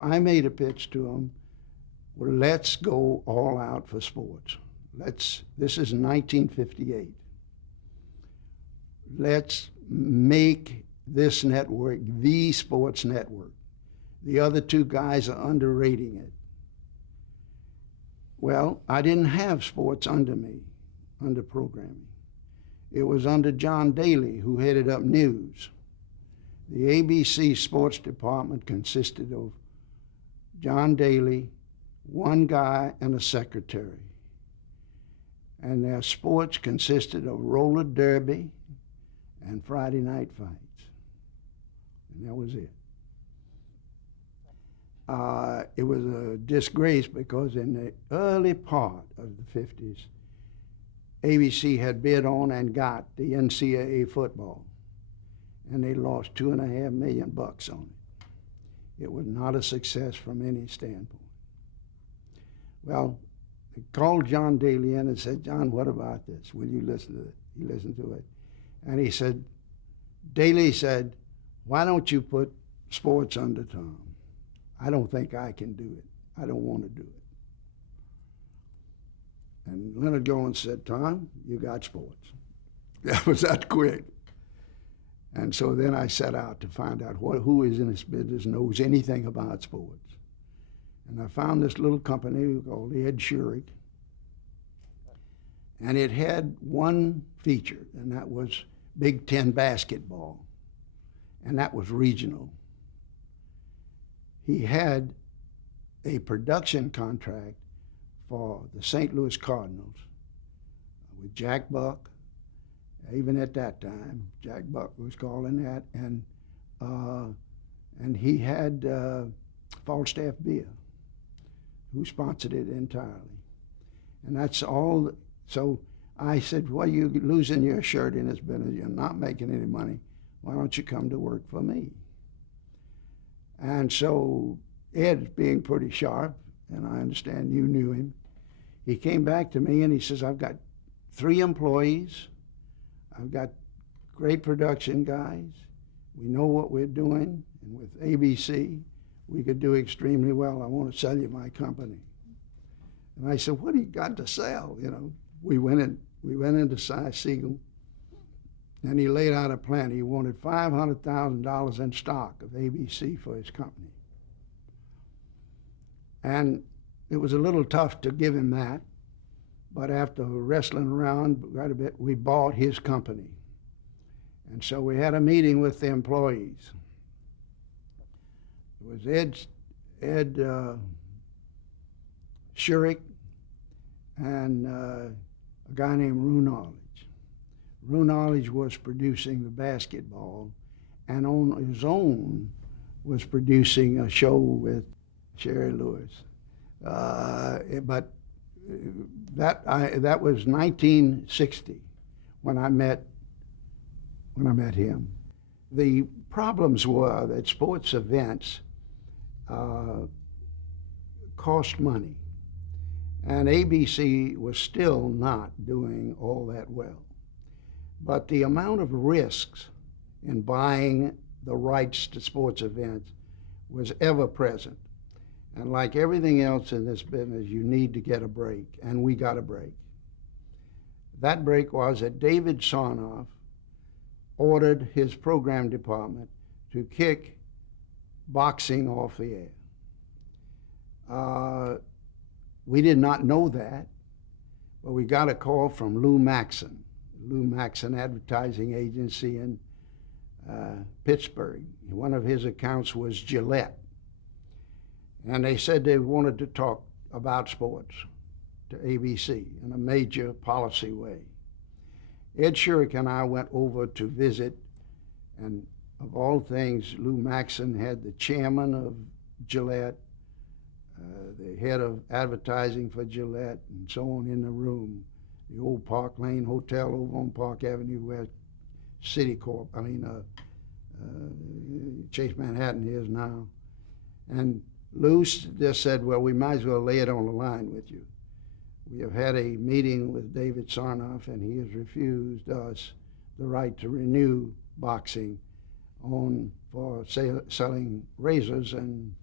I made a pitch to them. Well, let's go all out for sports. This is 1958. Let's make this network the sports network. The other two guys are underrating it. Well, I didn't have sports under me, under programming. It was under John Daly, who headed up news. The ABC sports department consisted of John Daly, one guy, and a secretary. And their sports consisted of roller derby and Friday night fights. And that was it. It was a disgrace because in the early part of the 50s, ABC had bid on and got the NCAA football, and they lost $2.5 million on it. It was not a success from any standpoint. Well, they called John Daly in and said, John, what about this? Will you listen to it? He listened to it. And he said, Daly said, why don't you put sports under Tom? I don't think I can do it. I don't want to do it. And Leonard Golan said, Tom, you got sports. That was that quick. And so then I set out to find out who is in this business knows anything about sports. And I found this little company called Ed Shurik. And it had one feature, and that was Big Ten basketball. And that was regional. He had a production contract for the St. Louis Cardinals with Jack Buck. Even at that time, Jack Buck was calling that, and he had Falstaff Beer, who sponsored it entirely, and that's all. So I said, "Well, you're losing your shirt in this business. You're not making any money. Why don't you come to work for me?" And so Ed, being pretty sharp, and I understand you knew him, he came back to me and he says, I've got 3 employees. I've got great production guys. We know what we're doing. And with ABC, we could do extremely well. I want to sell you my company. And I said, what do you got to sell? You know, we went into Cy Siegel, and he laid out a plan. He wanted $500,000 in stock of ABC for his company. And it was a little tough to give him that, but after wrestling around quite a bit, we bought his company. And so we had a meeting with the employees. It was Ed Shurik and a guy named Rue Knowledge. Rue Knowledge was producing the basketball, and on his own was producing a show with Jerry Lewis. But that was 1960 when I met him. The problems were that sports events cost money, and ABC was still not doing all that well. But the amount of risks in buying the rights to sports events was ever present. And like everything else in this business, you need to get a break, and we got a break. That break was that David Sarnoff ordered his program department to kick boxing off the air. We did not know that, but we got a call from Lou Maxon advertising agency in Pittsburgh. One of his accounts was Gillette. And they said they wanted to talk about sports to ABC in a major policy way. Ed Shurik and I went over to visit, and of all things, Lou Maxon had the chairman of Gillette, the head of advertising for Gillette, and so on in the room. The old Park Lane Hotel over on Park Avenue where Chase Manhattan is now. And Lou just said, well, we might as well lay it on the line with you. We have had a meeting with David Sarnoff, and he has refused us the right to renew boxing for selling razors and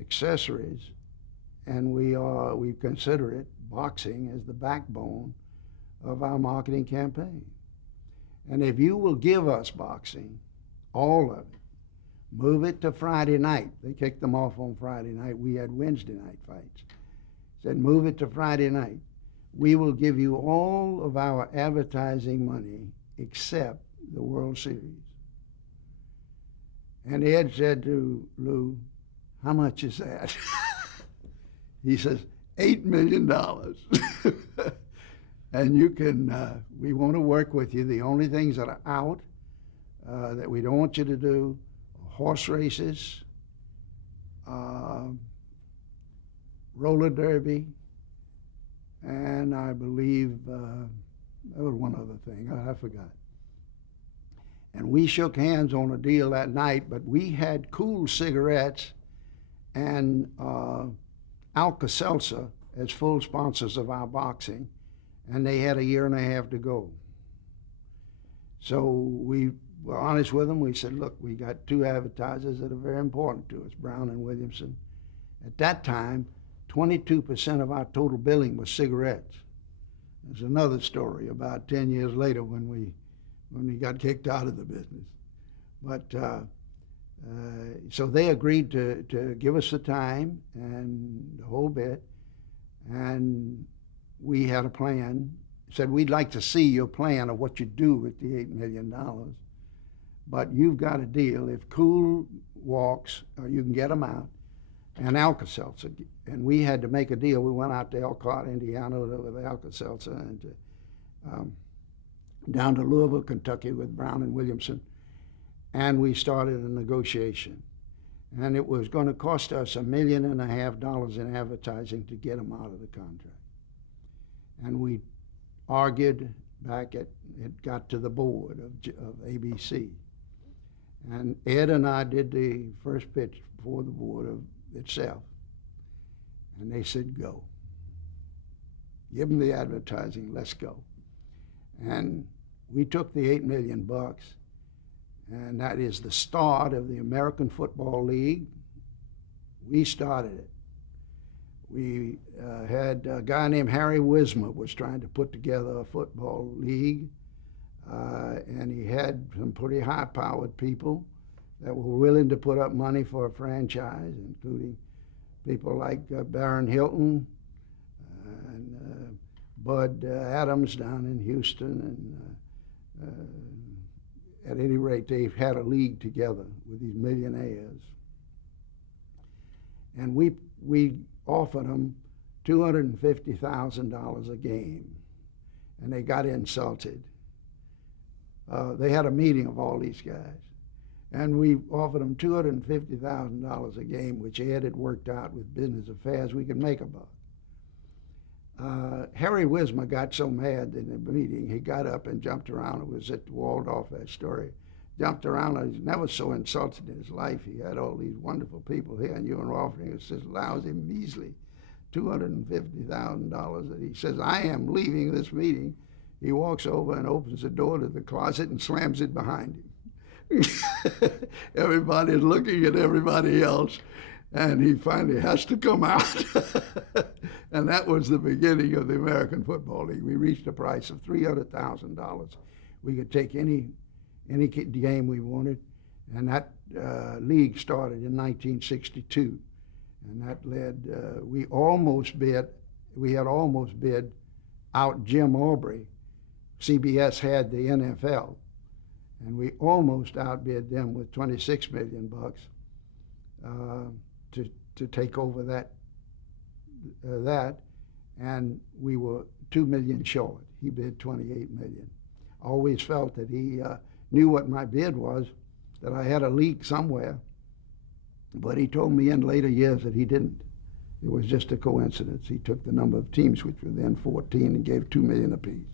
accessories, and we consider it, boxing, as the backbone of our marketing campaign. And if you will give us boxing, all of it, move it to Friday night. They kicked them off on Friday night. We had Wednesday night fights. Said, move it to Friday night. We will give you all of our advertising money except the World Series. And Ed said to Lou, how much is that? He says, $8 million. And you can, we want to work with you. The only things that are out that we don't want you to do are horse races, roller derby, and I believe there was one other thing, I forgot. And we shook hands on a deal that night, but we had Cool cigarettes and Alka-Seltzer as full sponsors of our boxing, and they had a year and a half to go. So we were honest with them. We said, look, we got two advertisers that are very important to us, Brown and Williamson. At that time, 22% of our total billing was cigarettes. There's another story about 10 years later when we got kicked out of the business. But so they agreed to give us the time and the whole bit, and we had a plan. Said, we'd like to see your plan of what you do with the $8 million, but you've got a deal. If Cool walks, or you can get them out, and Alka-Seltzer. And we had to make a deal. We went out to Elkhart, Indiana with Alka-Seltzer, and down to Louisville, Kentucky with Brown and Williamson, and we started a negotiation. And it was going to cost us $1.5 million in advertising to get them out of the contract. And we argued back it got to the board of ABC. And Ed and I did the first pitch before the board of itself. And they said, go. Give them the advertising, let's go. And we took the $8 million, and that is the start of the American Football League. We started it. We had a guy named Harry Wismer was trying to put together a football league, and he had some pretty high-powered people that were willing to put up money for a franchise, including people like Baron Hilton and Bud Adams down in Houston. And at any rate, they've had a league together with these millionaires. And we offered them $250,000 a game, and they got insulted. They had a meeting of all these guys, and we offered them $250,000 a game, which Ed had worked out with Business Affairs we could make a buck. Harry Wismer got so mad in the meeting, he got up and jumped around. It was at Waldorf, that story. Jumped around. He was never so insulted in his life. He had all these wonderful people here, and you were offering us this lousy, measly $250,000. And he says, I am leaving this meeting. He walks over and opens the door to the closet and slams it behind him. Everybody's looking at everybody else, and he finally has to come out. And that was the beginning of the American Football League. We reached a price of $300,000. We could take any game we wanted, and that league started in 1962, and that led. We had almost bid out Jim Aubrey. CBS had the NFL, and we almost outbid them with $26 million to take over that, and we were $2 million short. He bid $28 million. Always felt that he knew what my bid was, that I had a leak somewhere, but he told me in later years that he didn't. It was just a coincidence. He took the number of teams, which were then 14, and gave $2 million apiece.